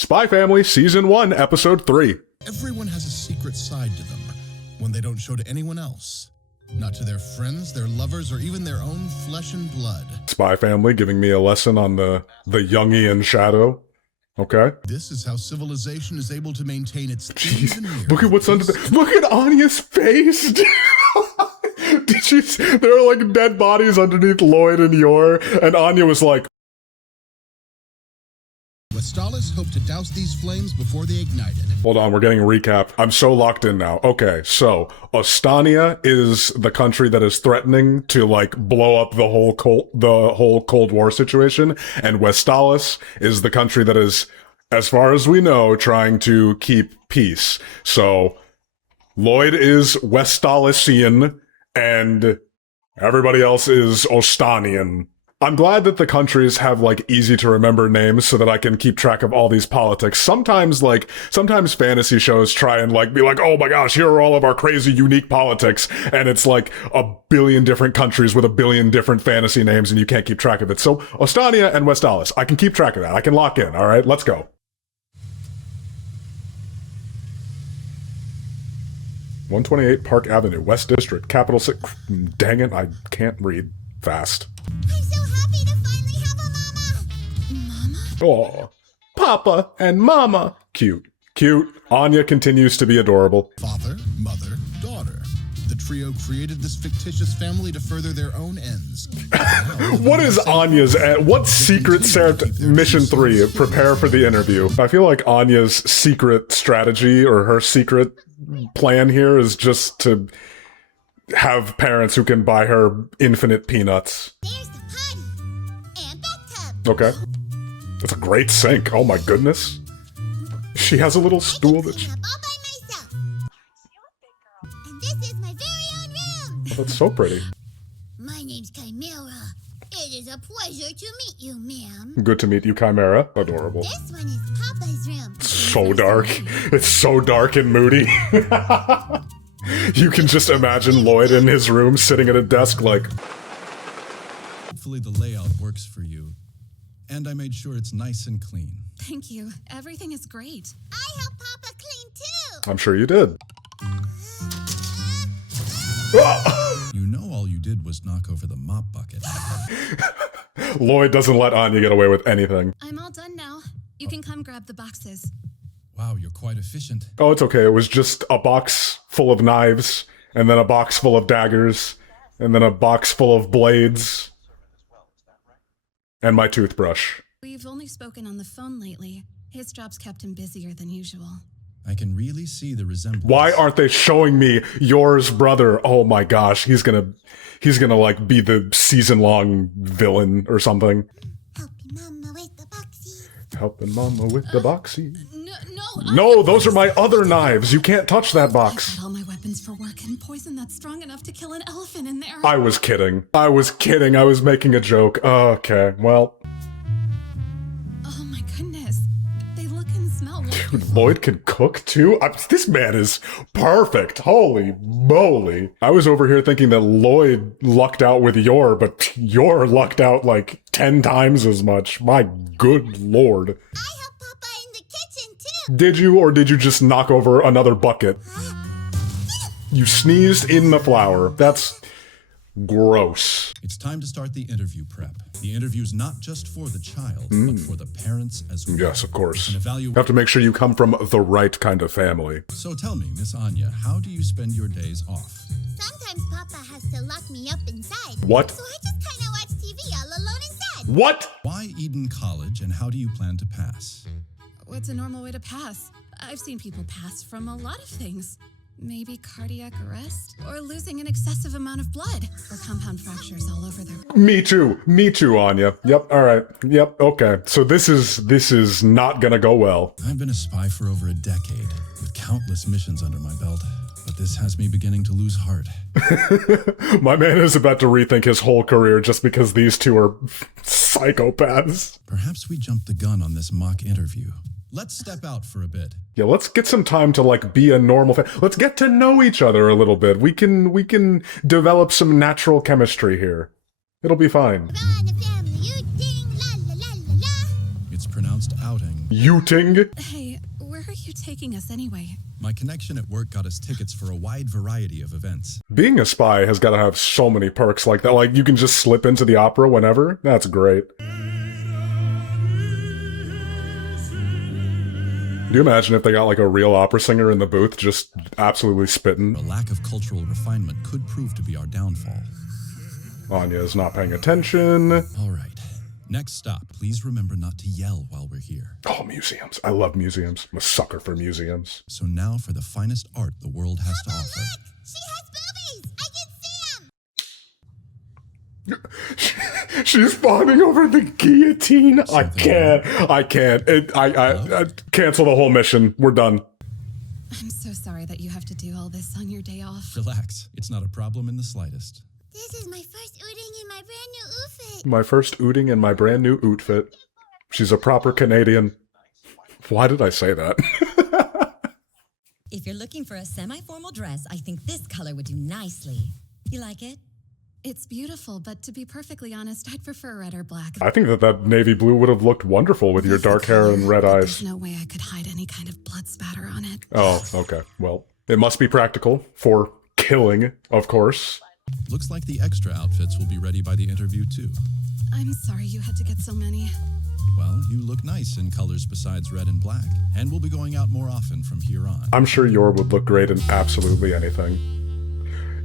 Spy Family Season 1, Episode 3. Everyone has a secret side to them, one they don't show to anyone else. Not to their friends, their lovers, or even their own flesh and blood. Spy Family giving me a lesson on the Jungian shadow. Okay. This is how civilization is able to maintain its Jeez. Look at what's under the... Look at Anya's face! Did you... There are like dead bodies underneath Loid and Yor, and Anya was like... Westalis hoped to douse these flames before they ignited. Hold on, we're getting a recap. I'm so locked in now. Okay, so Ostania is the country that is threatening to like blow up the whole Cold War situation, and Westalis is the country that is, as far as we know, trying to keep peace. So Loid is Westalisian, and everybody else is Ostanian. I'm glad that the countries have, like, easy-to-remember names so that I can keep track of all these politics. Sometimes fantasy shows try and, like, be like, oh my gosh, here are all of our crazy, unique politics, and it's, like, a billion different countries with a billion different fantasy names, and you can't keep track of it. So, Ostania and Westalis, I can keep track of that. I can lock in, alright? Let's go. "128 Park Avenue, West District, Capital City." Dang it, I can't read fast. I'm so happy to finally have a mama. Mama? Oh, Papa and Mama. Cute. Cute. Anya continues to be adorable. Father, mother, daughter. The trio created this fictitious family to further their own ends. What is Anya's what secret mission 3? Prepare for the interview. I feel like Anya's secret strategy or her secret plan here is just to have parents who can buy her infinite peanuts. There's the potty. And bathtub. Okay. That's a great sink. Oh my goodness. She has a little stool that I can clean up all by myself. And this is my very own room. Oh, that's so pretty. My name's Chimera. It is a pleasure to meet you, ma'am. Good to meet you, Chimera. Adorable. This one is Papa's room. So dark. It's so dark and moody. You can just imagine Loid in his room sitting at a desk like... Hopefully the layout works for you. And I made sure it's nice and clean. Thank you. Everything is great. I helped Papa clean too. I'm sure you did. You know all you did was knock over the mop bucket. Loid doesn't let Anya get away with anything. I'm all done now. You can come grab the boxes. Wow, you're quite efficient. Oh, it's okay. It was just a box full of knives, and then a box full of daggers, and then a box full of blades, and my toothbrush. We've only spoken on the phone lately. His job's kept him busier than usual. I can really see the resemblance. Why aren't they showing me Yor's brother? Oh my gosh, he's gonna like be the season-long villain or something. Helping Mama with the boxy. Helping Mama with the boxy. No, those are my other knives. You can't touch that I box. got all my weapons for work and poison that's strong enough to kill an elephant in there. I was kidding. I was making a joke. Okay, well. Oh my goodness. They look and smell wonderful. Dude, Loid can cook too? This man is perfect. Holy moly. I was over here thinking that Loid lucked out with Yor, but Yor lucked out like 10 times as much. My good lord. I helped Papa in the kitchen too. Did you, or did you just knock over another bucket? You sneezed in the flour. That's gross. It's time to start the interview prep. The interview's not just for the child, but for the parents as well. Yes, of course. An You have to make sure you come from the right kind of family. So tell me, Miss Anya, how do you spend your days off? Sometimes Papa has to lock me up inside. What? So I just kind of watch TV all alone inside. What? Why Eden College, and how do you plan to pass? What's a normal way to pass? I've seen people pass from a lot of things. Maybe cardiac arrest, or losing an excessive amount of blood, or compound fractures all over their... Me too, Anya. Yep, alright. Yep, okay. So this is not gonna go well. I've been a spy for over a decade, with countless missions under my belt, but this has me beginning to lose heart. My man is about to rethink his whole career just because these two are psychopaths. Perhaps we jumped the gun on this mock interview. Let's step out for a bit. Yeah, let's get some time to like be a normal let's get to know each other a little bit. We can develop some natural chemistry here. It'll be fine. Run the family ooting, la la la la la. It's pronounced outing, Ooting. Hey, where are you taking us anyway? My connection at work got us tickets for a wide variety of events. Being a spy has got to have so many perks like that. Like, you can just slip into the opera whenever. That's great. Do you imagine if they got like a real opera singer in the booth just absolutely A spitting? lack of cultural refinement could prove to be our downfall. Anya is not paying attention. All right. Next stop, please remember not to yell while we're here. Oh, museums. I love museums. I'm a sucker for museums. So now for the finest art the world has to offer. Look! She has boobies! I can see them! She's fawning over the guillotine. I can't. I cancel the whole mission. We're done. I'm so sorry that you have to do all this on your day off. Relax. It's not a problem in the slightest. This is my first ooting in my brand new outfit. My first ooting in my brand new outfit. She's a proper Canadian. Why did I say that? If you're looking for a semi-formal dress, I think this color would do nicely. You like it? It's beautiful, but to be perfectly honest, I'd prefer red or black. I think that navy blue would have looked wonderful with your dark hair and red But eyes. There's no way I could hide any kind of blood spatter on it. Oh, okay. Well, it must be practical for killing, of course. Looks like the extra outfits will be ready by the interview too. I'm sorry you had to get so many. Well, you look nice in colors besides red and black, and we'll be going out more often from here on. I'm sure Yor would look great in absolutely anything.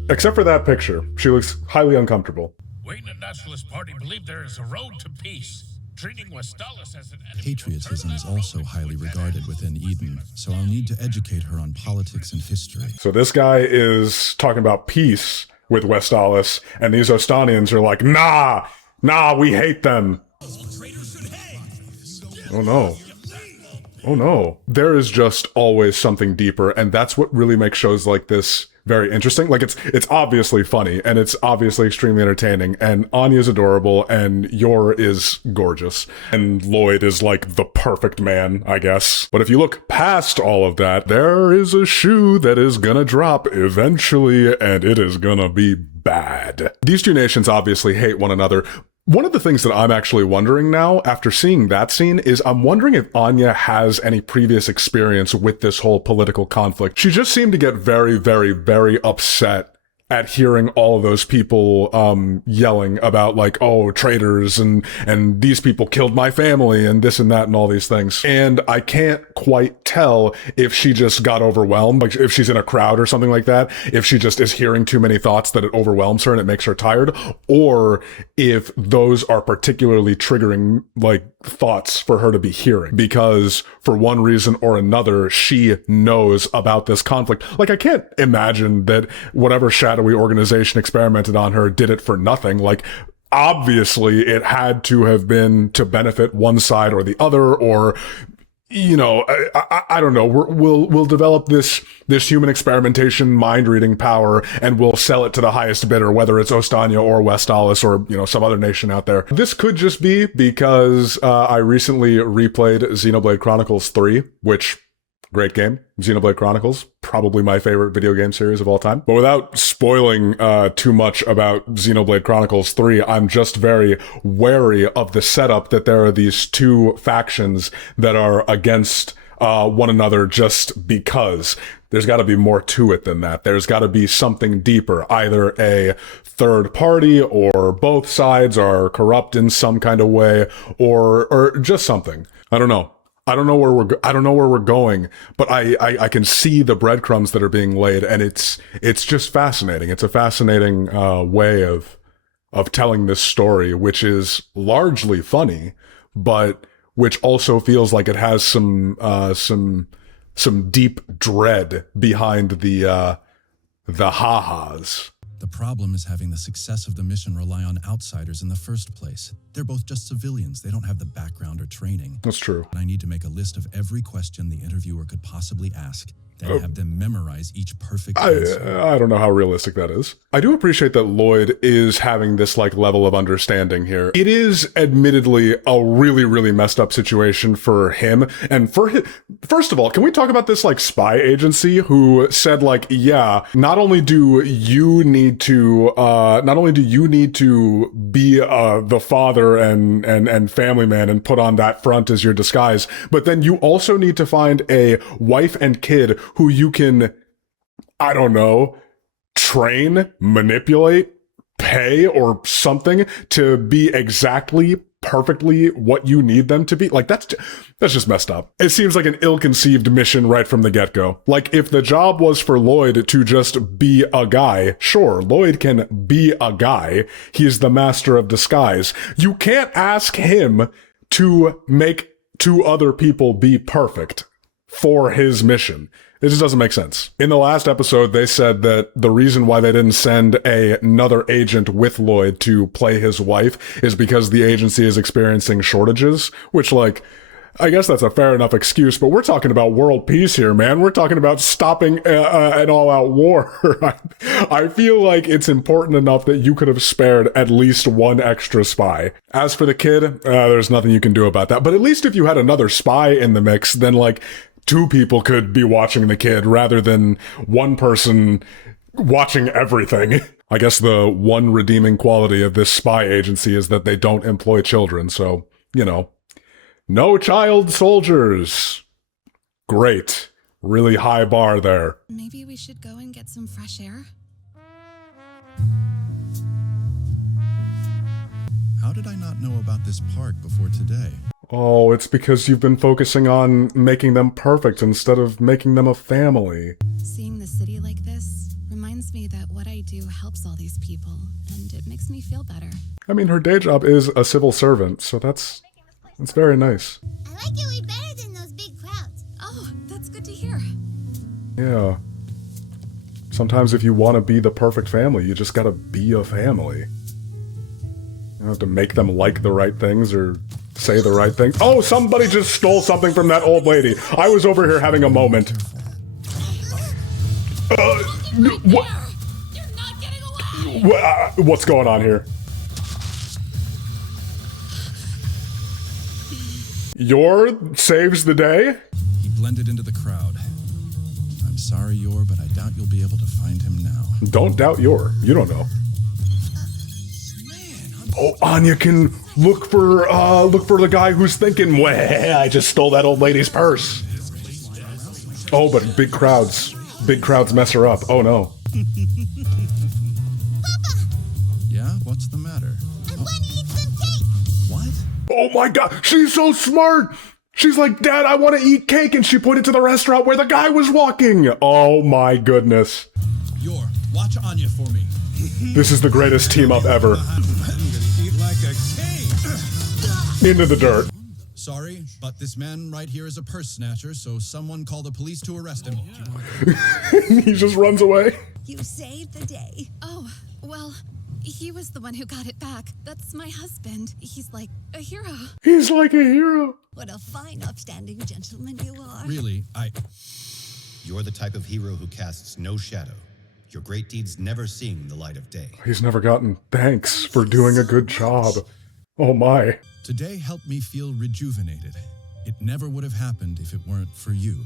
Except for that picture. She looks highly uncomfortable. Wayne and Nationalist Party believe there is a road to peace. Treating Westalis as an enemy. Patriotism is also highly regarded within Eden, so I'll need to educate her on politics and history. So this guy is talking about peace with Westalis, and these Ostanians are like, nah, we hate them. Oh no. Oh no. There is just always something deeper, and that's what really makes shows like this very interesting. Like, it's obviously funny, and it's obviously extremely entertaining, and Anya's adorable, and Yor is gorgeous, and Loid is like the perfect man, I guess. But if you look past all of that, there is a shoe that is gonna drop eventually, and it is gonna be bad. These two nations obviously hate one another. One of the things that I'm actually wondering now, after seeing that scene, is I'm wondering if Anya has any previous experience with this whole political conflict. She just seemed to get very, very, very upset at hearing all of those people yelling about, like, oh, traitors, and these people killed my family, and this and that, and all these things. And I can't quite tell if she just got overwhelmed, like if she's in a crowd or something like that, if she just is hearing too many thoughts that it overwhelms her and it makes her tired, or if those are particularly triggering, like, thoughts for her to be hearing, because for one reason or another, she knows about this conflict. Like, I can't imagine that whatever shadowy organization experimented on her did it for nothing. Like, obviously it had to have been to benefit one side or the other, or, you know, I don't know. We'll develop this human experimentation mind reading power, and we'll sell it to the highest bidder, whether it's Ostania or Westalis or, you know, some other nation out there. This could just be because I recently replayed Xenoblade Chronicles 3, which, great game. Xenoblade Chronicles, probably my favorite video game series of all time. But without spoiling too much about Xenoblade Chronicles 3, I'm just very wary of the setup that there are these two factions that are against one another just because. There's got to be more to it than that. There's got to be something deeper, either a third party or both sides are corrupt in some kind of way, or just something. I don't know. I don't know where we're going, but I can see the breadcrumbs that are being laid, and it's just fascinating. It's a fascinating way of telling this story, which is largely funny, but which also feels like it has some deep dread behind the ha-has. The problem is having the success of the mission rely on outsiders in the first place. They're both just civilians. They don't have the background or training. That's true. And I need to make a list of every question the interviewer could possibly ask. then have them memorize each perfect I answer. don't know how realistic that is. I do appreciate that Loid is having this like level of understanding here. It is admittedly a really, really messed up situation for him and for his. First of all, can we talk about this like spy agency who said like, yeah, not only do you need to be the father and family man and put on that front as your disguise, but then you also need to find a wife and kid who you can, I don't know, train, manipulate, pay, or something to be exactly, perfectly what you need them to be. Like, that's just messed up. It seems like an ill-conceived mission right from the get-go. Like, if the job was for Loid to just be a guy, sure, Loid can be a guy. He's the master of disguise. You can't ask him to make two other people be perfect for his mission. It just doesn't make sense. In the last episode, they said that the reason why they didn't send another agent with Loid to play his wife is because the agency is experiencing shortages, which, like, I guess that's a fair enough excuse, but we're talking about world peace here, man. We're talking about stopping an all-out war. I feel like it's important enough that you could have spared at least one extra spy. As for the kid, there's nothing you can do about that. But at least if you had another spy in the mix, then, like, two people could be watching the kid rather than one person watching everything. I guess the one redeeming quality of this spy agency is that they don't employ children, so, you know. No child soldiers. Great. Really high bar there. Maybe we should go and get some fresh air? How did I not know about this park before today? Oh, it's because you've been focusing on making them perfect instead of making them a family. Seeing the city like this reminds me that what I do helps all these people, and it makes me feel better. I mean, her day job is a civil servant, so that's very nice. I like it way better than those big crowds. Oh, that's good to hear. Yeah. Sometimes if you want to be the perfect family, you just gotta be a family. You don't have to make them like the right things or say the right thing. Oh, somebody just stole something from that old lady. I was over here having a moment. What? You're not getting away! What's going on here? Yor saves the day? He blended into the crowd. I'm sorry, Yor, but I doubt you'll be able to find him now. Don't doubt Yor. You don't know. Oh, Anya can look for the guy who's thinking, well, I just stole that old lady's purse. Oh, but big crowds mess her up. Oh no. Yeah? What's the matter? I want to eat some cake. What? Oh my god, she's so smart! She's like, Dad, I want to eat cake, and she pointed to the restaurant where the guy was walking. Oh my goodness. Yor, watch Anya for me. This is the greatest team up ever. I'm gonna eat like a king. Into the dirt. Sorry, but this man right here is a purse snatcher, so someone call the police to arrest him. He just runs away. You saved the day. Oh, well, he was the one who got it back. That's my husband. He's like a hero. He's like a hero. What a fine, upstanding gentleman you are. Really, You're the type of hero who casts no shadow. Your great deeds never seeing the light of day. He's never gotten thanks for doing a good job. Oh my. Today helped me feel rejuvenated. It never would have happened if it weren't for you.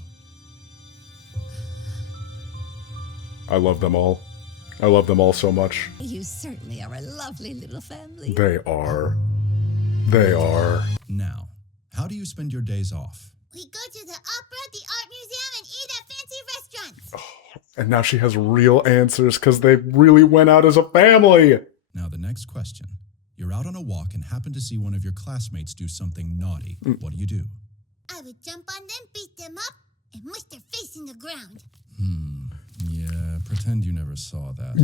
I love them all. I love them all so much. You certainly are a lovely little family. They are. They are. Now, how do you spend your days off? We go to the opera, the art museum, and eat at fancy restaurants. And now she has real answers because they really went out as a family. Now the next question. You're out on a walk and happen to see one of your classmates do something naughty. What do? I would jump on them, beat them up, and mush their face in the ground. Yeah, pretend you never saw that.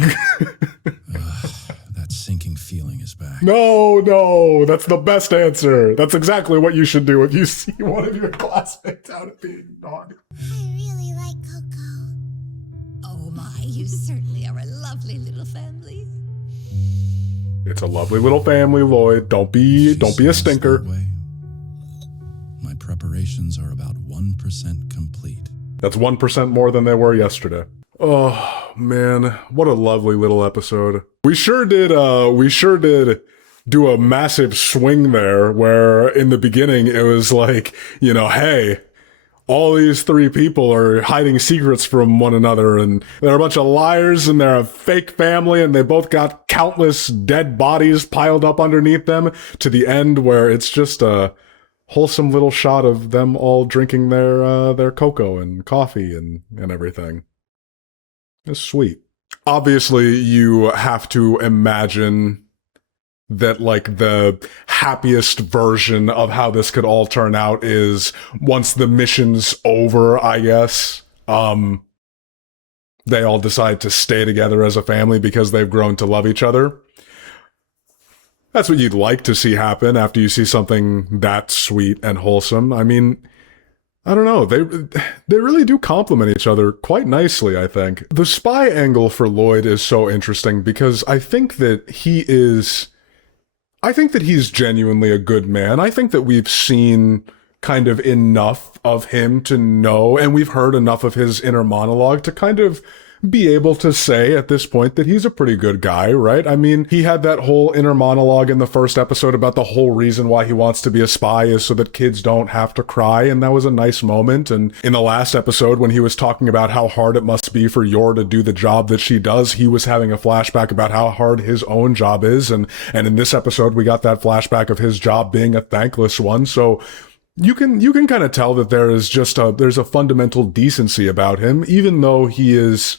That sinking feeling is back. No, that's the best answer. That's exactly what you should do if you see one of your classmates out at being naughty. I really like Coco. Oh my, you certainly are a lovely little family. It's a lovely little family, Loid. Don't be a stinker. My preparations are about 1% complete. That's 1% more than they were yesterday. Oh, man. What a lovely little episode. We sure did do a massive swing there where in the beginning it was like, you know, hey, all these three people are hiding secrets from one another, and they're a bunch of liars, and they're a fake family, and they both got countless dead bodies piled up underneath them, to the end where it's just a wholesome little shot of them all drinking their cocoa and coffee and everything. It's sweet. Obviously, you have to imagine that, like, the happiest version of how this could all turn out is once the mission's over, I guess, they all decide to stay together as a family because they've grown to love each other. That's what you'd like to see happen after you see something that sweet and wholesome. I mean, I don't know, they really do complement each other quite nicely, I think. The spy angle for Loid is so interesting because I think that he's genuinely a good man. I think that we've seen kind of enough of him to know, and we've heard enough of his inner monologue to kind of be able to say at this point that he's a pretty good guy, right? I mean, he had that whole inner monologue in the first episode about the whole reason why he wants to be a spy is so that kids don't have to cry, and that was a nice moment. And in the last episode, when he was talking about how hard it must be for Yor to do the job that she does, he was having a flashback about how hard his own job is, and in this episode, we got that flashback of his job being a thankless one, so you can kind of tell that there's a fundamental decency about him, even though he is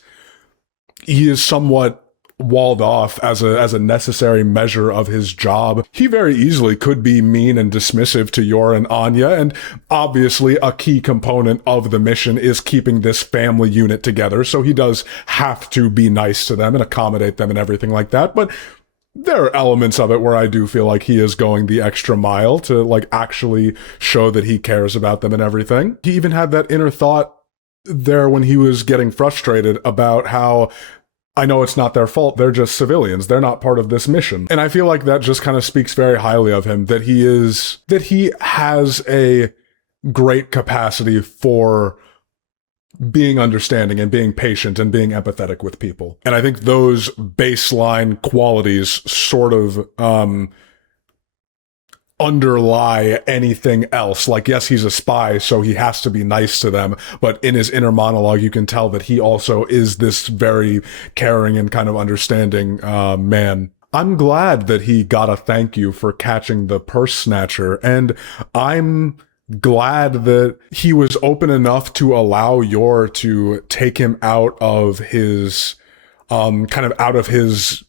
somewhat walled off as a necessary measure of his job. He very easily could be mean and dismissive to Yor and Anya, and obviously a key component of the mission is keeping this family unit together, so he does have to be nice to them and accommodate them and everything like that, but there are elements of it where I do feel like he is going the extra mile to, like, actually show that he cares about them and everything. He even had that inner thought there when he was getting frustrated about how, I know it's not their fault, they're just civilians, they're not part of this mission. And I feel like that just kind of speaks very highly of him, that he has a great capacity for being understanding and being patient and being empathetic with people. And I think those baseline qualities sort of underlie anything else. Like, yes, he's a spy, so he has to be nice to them, but in his inner monologue, you can tell that he also is this very caring and kind of understanding man. I'm glad that he got a thank you for catching the purse snatcher, and I'm glad that he was open enough to allow Yor to take him out of his kind of out of his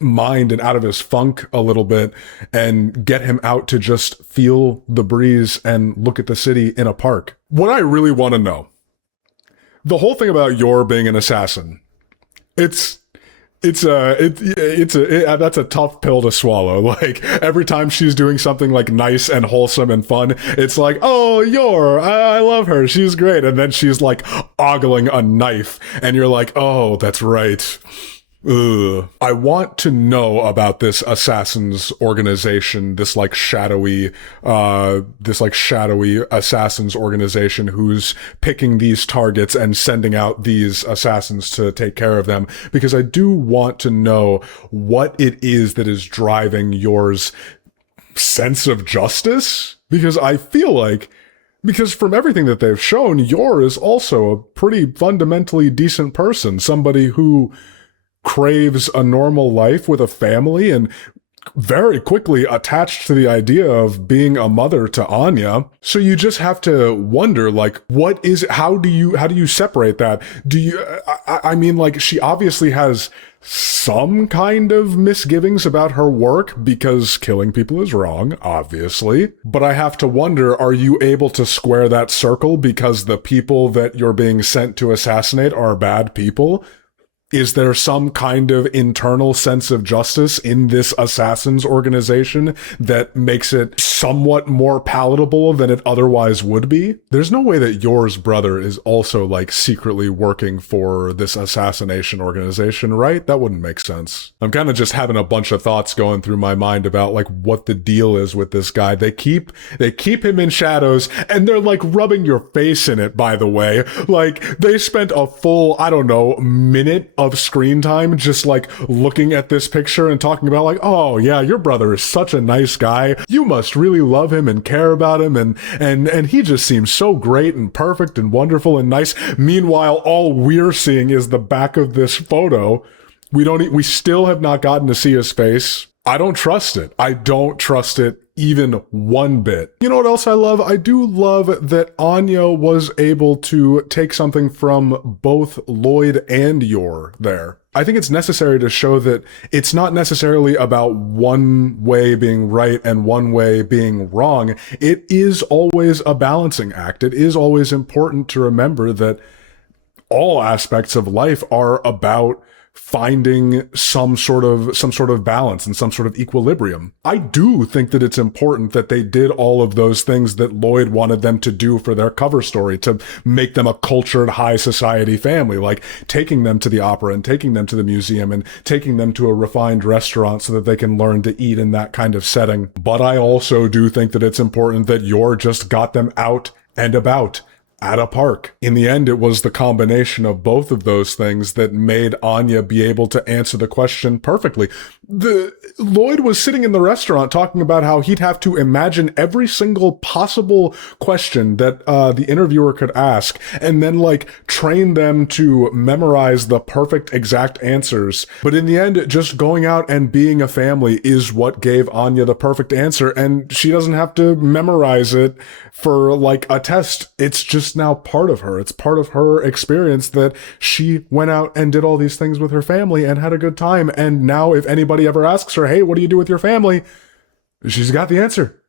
mind and out of his funk a little bit and get him out to just feel the breeze and look at the city in a park. What I really want to know, the whole thing about Yor being an assassin, that's a tough pill to swallow. Like, every time she's doing something like nice and wholesome and fun, it's like, oh, Yor, I love her, she's great. And then she's like ogling a knife and you're like, oh, that's right. Ugh. I want to know about this assassins organization, this shadowy assassins organization who's picking these targets and sending out these assassins to take care of them, because I do want to know what it is that is driving Yor's sense of justice, because I feel like, because from everything that they've shown, Yor is also a pretty fundamentally decent person, somebody who craves a normal life with a family and very quickly attached to the idea of being a mother to Anya. So you just have to wonder, like, how do you separate that? I mean, like, she obviously has some kind of misgivings about her work because killing people is wrong, obviously. But I have to wonder, are you able to square that circle because the people that you're being sent to assassinate are bad people? Is there some kind of internal sense of justice in this assassins organization that makes it somewhat more palatable than it otherwise would be? There's no way that Yor's brother is also like secretly working for this assassination organization, right? That wouldn't make sense. I'm kind of just having a bunch of thoughts going through my mind about like what the deal is with this guy. They keep him in shadows, and they're like rubbing your face in it, by the way. Like they spent a full, I don't know, minute of screen time just like looking at this picture and talking about like, oh yeah, your brother is such a nice guy. You must really love him and care about him, and he just seems so great and perfect and wonderful and nice. Meanwhile, all we're seeing is the back of this photo. We still have not gotten to see his face. I don't trust it. I don't trust it even one bit. You know what else I love? I do love that Anya was able to take something from both Loid and Yor there. I think it's necessary to show that it's not necessarily about one way being right and one way being wrong. It is always a balancing act. It is always important to remember that all aspects of life are about finding some sort of balance and some sort of equilibrium. I do think that it's important that they did all of those things that Loid wanted them to do for their cover story to make them a cultured high society family, like taking them to the opera and taking them to the museum and taking them to a refined restaurant so that they can learn to eat in that kind of setting. But I also do think that it's important that Yor just got them out and about at a park. In the end, it was the combination of both of those things that made Anya be able to answer the question perfectly. Loid was sitting in the restaurant talking about how he'd have to imagine every single possible question that the interviewer could ask, and then like train them to memorize the perfect exact answers. But in the end, just going out and being a family is what gave Anya the perfect answer, and she doesn't have to memorize it for like a test. It's just now part of her. It's part of her experience that she went out and did all these things with her family and had a good time. And now if anybody ever asks her, hey, what do you do with your family? She's got the answer.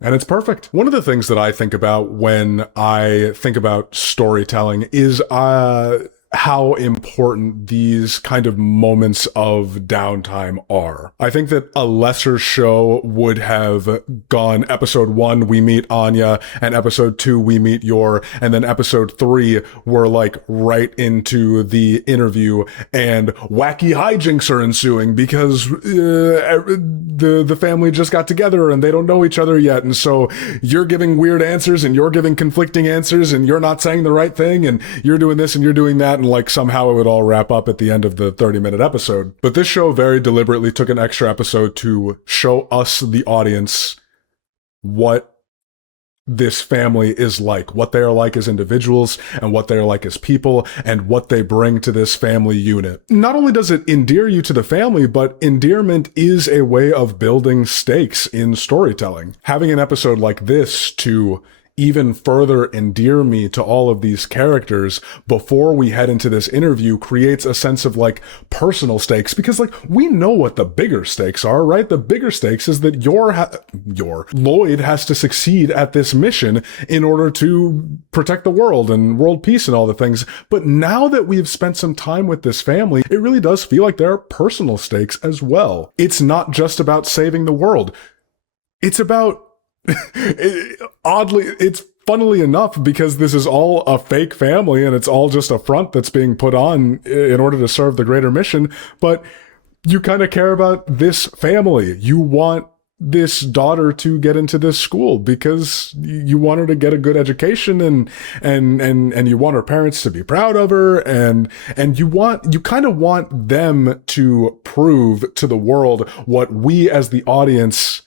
And it's perfect. One of the things that I think about when I think about storytelling is how important these kind of moments of downtime are. I think that a lesser show would have gone episode 1, we meet Anya, and episode 2, we meet Yor, and then episode 3, we're like right into the interview and wacky hijinks are ensuing because the family just got together and they don't know each other yet. And so you're giving weird answers and you're giving conflicting answers and you're not saying the right thing and you're doing this and you're doing that. And like somehow it would all wrap up at the end of the 30-minute episode. But this show very deliberately took an extra episode to show us, the audience, what this family is like, what they are like as individuals and what they are like as people and what they bring to this family unit. Not only does it endear you to the family, but endearment is a way of building stakes in storytelling. Having an episode like this to even further endear me to all of these characters before we head into this interview creates a sense of like personal stakes, because like we know what the bigger stakes are, right? The bigger stakes is that Loid has to succeed at this mission in order to protect the world and world peace and all the things. But now that we've spent some time with this family, it really does feel like there are personal stakes as well. It's not just about saving the world. It's about it's funnily enough, because this is all a fake family and it's all just a front that's being put on in order to serve the greater mission, but you kind of care about this family. You want this daughter to get into this school because you want her to get a good education and you want her parents to be proud of her and you kind of want them to prove to the world what we as the audience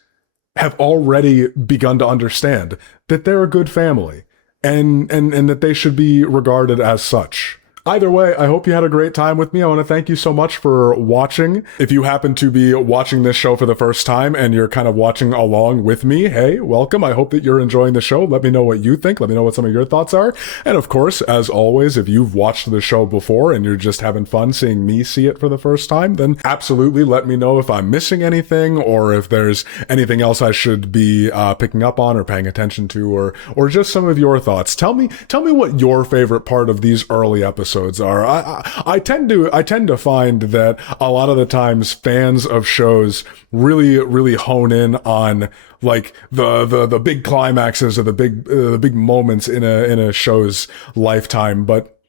have already begun to understand, that they're a good family and that they should be regarded as such. Either way, I hope you had a great time with me. I want to thank you so much for watching. If you happen to be watching this show for the first time and you're kind of watching along with me, hey, welcome. I hope that you're enjoying the show. Let me know what you think. Let me know what some of your thoughts are. And of course, as always, if you've watched the show before and you're just having fun seeing me see it for the first time, then absolutely let me know if I'm missing anything or if there's anything else I should be picking up on or paying attention to, or just some of your thoughts. Tell me what your favorite part of these early episodes episodes are. I tend to find that a lot of the times fans of shows really hone in on like the big climaxes or the big moments in a show's lifetime, but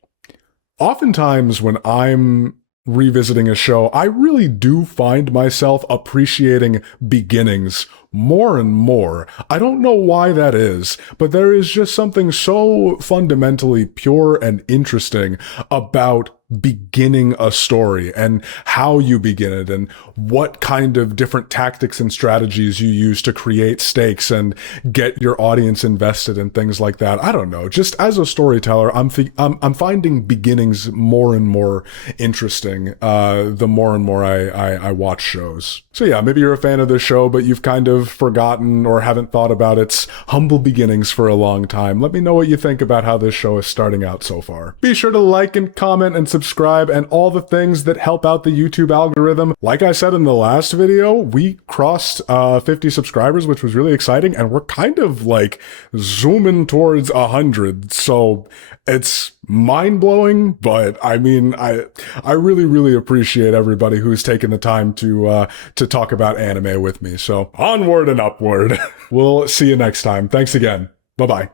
oftentimes when I'm revisiting a show, I really do find myself appreciating beginnings more and more. I don't know why that is, but there is just something so fundamentally pure and interesting about beginning a story and how you begin it and what kind of different tactics and strategies you use to create stakes and get your audience invested in things like that. I don't know. Just as a storyteller, I'm finding beginnings more and more interesting the more and more I watch shows. So yeah, maybe you're a fan of this show, but you've kind of forgotten or haven't thought about its humble beginnings for a long time. Let me know what you think about how this show is starting out so far. Be sure to like and comment and subscribe and all the things that help out the YouTube algorithm. Like I said in the last video, we crossed 50 subscribers, which was really exciting, and we're kind of like zooming towards 100. So it's mind-blowing, but I mean, I really appreciate everybody who's taken the time to talk about anime with me. So onward and upward. We'll see you next time. Thanks again. Bye-bye.